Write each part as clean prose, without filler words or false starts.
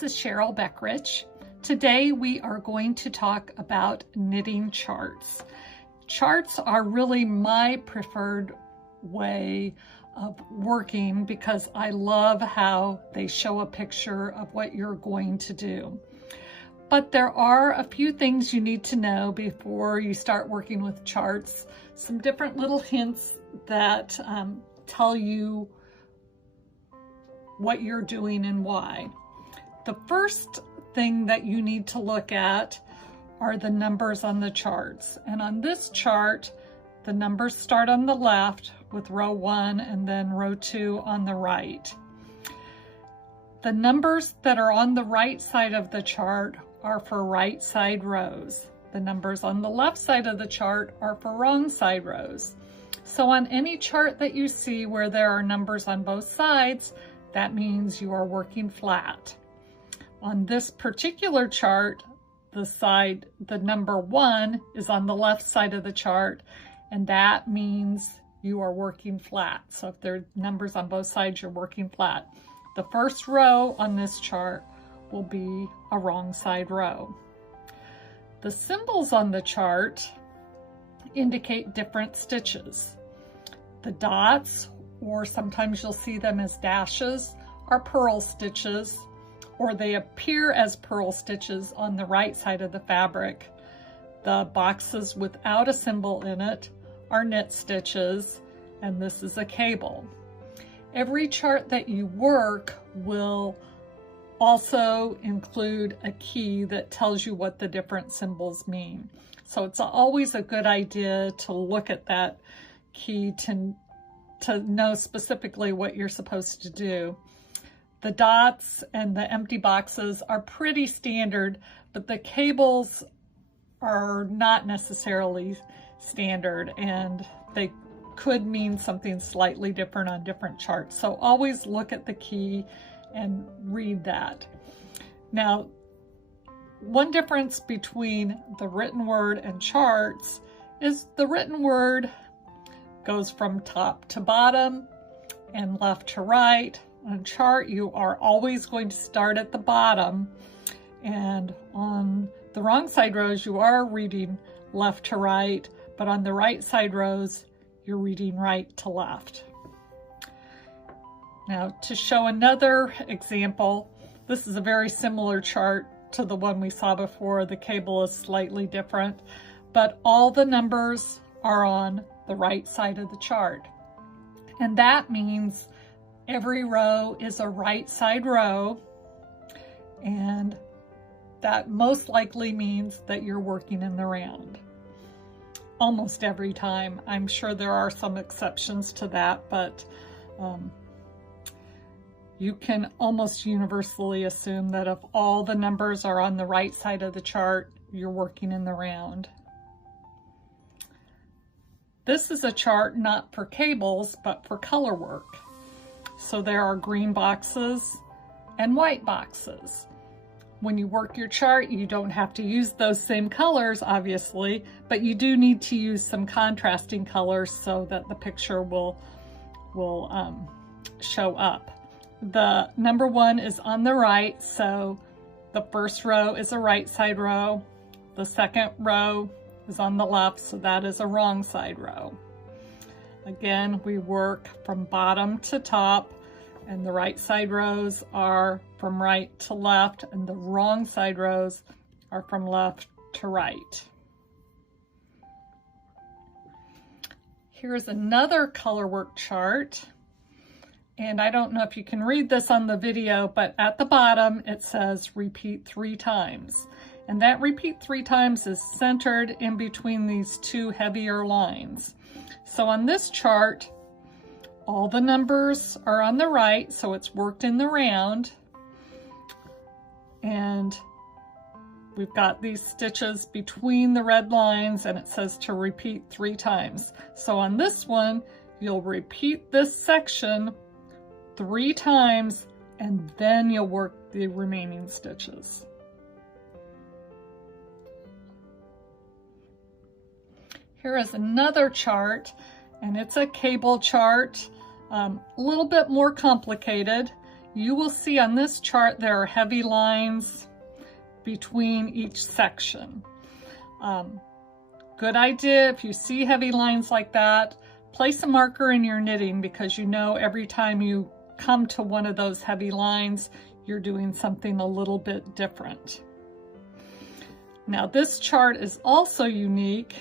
This is Cheryl Beckrich. Today we are going to talk about knitting charts. Charts are really my preferred way of working because I love how they show a picture of what you're going to do. But there are a few things you need to know before you start working with charts. Some different little hints that tell you what you're doing and why. The first thing that you need to look at are the numbers on the charts. And on this chart, the numbers start on the left with row 1 and then row 2 on the right. The numbers that are on the right side of the chart are for right side rows. The numbers on the left side of the chart are for wrong side rows. So on any chart that you see where there are numbers on both sides, that means you are working flat. On this particular chart, the number 1 is on the left side of the chart, and that means you are working flat. So if there are numbers on both sides, you're working flat. The first row on this chart will be a wrong side row. The symbols on the chart indicate different stitches. The dots, or sometimes you'll see them as dashes, are purl stitches, or they appear as purl stitches on the right side of the fabric. The boxes without a symbol in it are knit stitches, and this is a cable. Every chart that you work will also include a key that tells you what the different symbols mean. So it's always a good idea to look at that key to know specifically what you're supposed to do. The dots and the empty boxes are pretty standard, but the cables are not necessarily standard, and they could mean something slightly different on different charts. So always look at the key and read that. Now, one difference between the written word and charts is the written word goes from top to bottom and left to right. On a chart, you are always going to start at the bottom, and on the wrong side rows, you are reading left to right, but on the right side rows, you're reading right to left. Now, to show another example, this is a very similar chart to the one we saw before. The cable is slightly different, but all the numbers are on the right side of the chart. And that means every row is a right side row, and that most likely means that you're working in the round. Almost every time. I'm sure there are some exceptions to that, but you can almost universally assume that if all the numbers are on the right side of the chart, you're working in the round. This is a chart not for cables, but for color work. So there are green boxes and white boxes. When you work your chart, you don't have to use those same colors, obviously, but you do need to use some contrasting colors so that the picture will show up. The number 1 is on the right, so the first row is a right side row. The second row is on the left, so that is a wrong side row. Again, we work from bottom to top, and the right side rows are from right to left, and the wrong side rows are from left to right. Here's another color work chart, and I don't know if you can read this on the video, but at the bottom it says repeat 3 times. And that repeat 3 times is centered in between these 2 heavier lines. So on this chart, all the numbers are on the right, so it's worked in the round. And we've got these stitches between the red lines, and it says to repeat 3 times. So on this one, you'll repeat this section 3 times, and then you'll work the remaining stitches. Here is another chart, and it's a cable chart, a little bit more complicated. you will see on this chart there are heavy lines between each section. Good idea, if you see heavy lines like that, place a marker in your knitting, because you know every time you come to one of those heavy lines, you're doing something a little bit different. Now this chart is also unique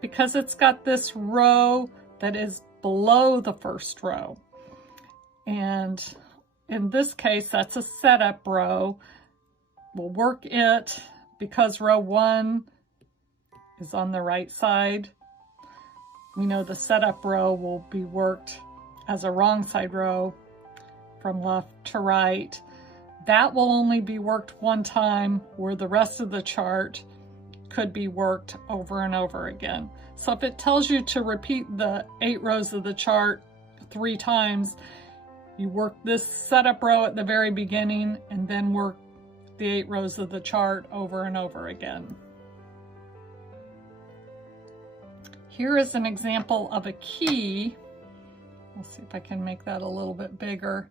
because it's got this row that is below the first row. And in this case, that's a setup row. We'll work it because row 1 is on the right side. We know the setup row will be worked as a wrong side row from left to right. That will only be worked one time, where the rest of the chart could be worked over and over again. So if it tells you to repeat the 8 rows of the chart 3 times, you work this setup row at the very beginning and then work the 8 rows of the chart over and over again. Here is an example of a key. Let's see if I can make that a little bit bigger.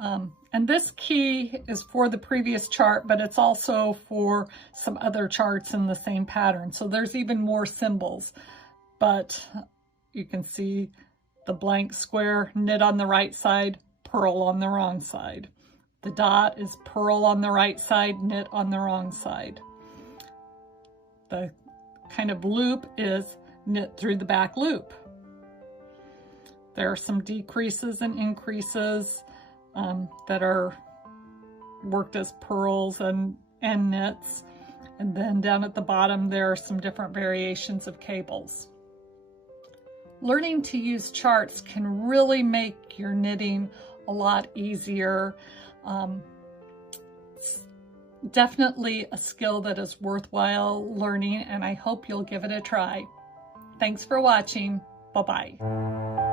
And this key is for the previous chart, but it's also for some other charts in the same pattern. So there's even more symbols, but you can see the blank square, knit on the right side, purl on the wrong side. The dot is purl on the right side, knit on the wrong side. The kind of loop is knit through the back loop. There are some decreases and increases that are worked as purls and knits. And then down at the bottom, there are some different variations of cables. Learning to use charts can really make your knitting a lot easier. It's definitely a skill that is worthwhile learning, and I hope you'll give it a try. Thanks for watching. Bye-bye.